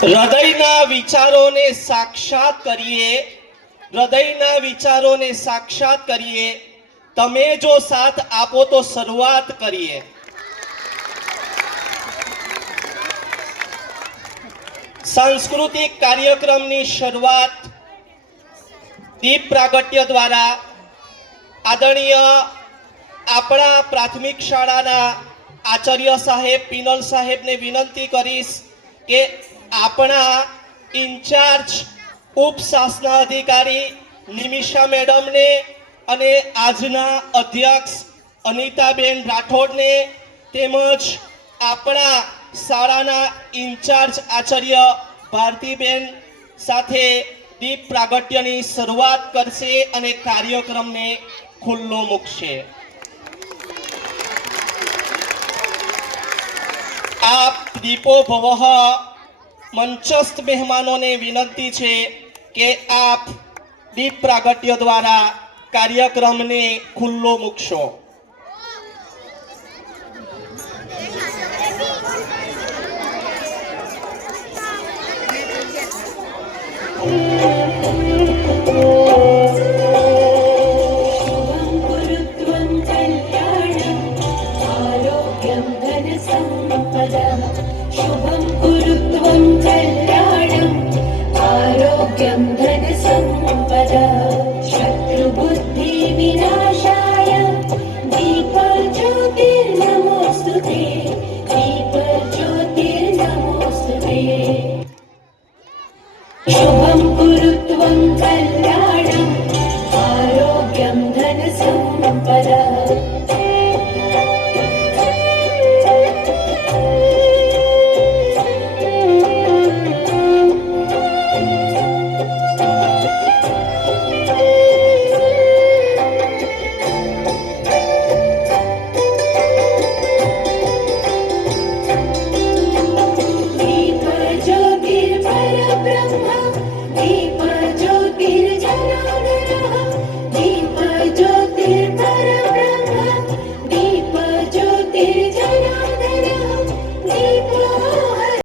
હૃદયના વિચારોને સાક્ષાત કરીએ, હૃદયના વિચારોને સાક્ષાત કરીએ, તમે જો સાથ આપો તો શરૂઆત કરીએ. સાંસ્કૃતિક કાર્યક્રમની શરૂઆત દીપ પ્રાગટ્ય દ્વારા આદરણીય આપણા પ્રાથમિક શાળાના આચાર્ય સાહેબ, પિનલ સાહેબને વિનંતી કરીશ કે આપણા ઇન્ચાર્જ ઉપશાસના અધિકારી નિમિષા મેડમને અને આજના અધ્યક્ષ અનિતાબેન રાઠોડને તેમજ આપણા શાળાના ઇન્ચાર્જ આચાર્ય ભારતીબેન સાથે દીપ પ્રાગટ્યની શરૂઆત કરશે અને કાર્યક્રમને ખુલ્લો મૂકશે. આપ દીપો ભવઃ મંચસ્થ મહેમાનોને વિનંતી છે કે આપ દીપ પ્રાગટ્ય દ્વારા કાર્યક્રમને ખુલ્લો મૂકશો. शुभं ्यं धनसं पर शत्रुबुद्धिविनाशाय दीप ज्योतिर्नमोस्तु दीपज्योतिर्नमोस्तु शुभं गुरुत्वं कल्याणम्। आरोग्यं धनसं Champions Hall.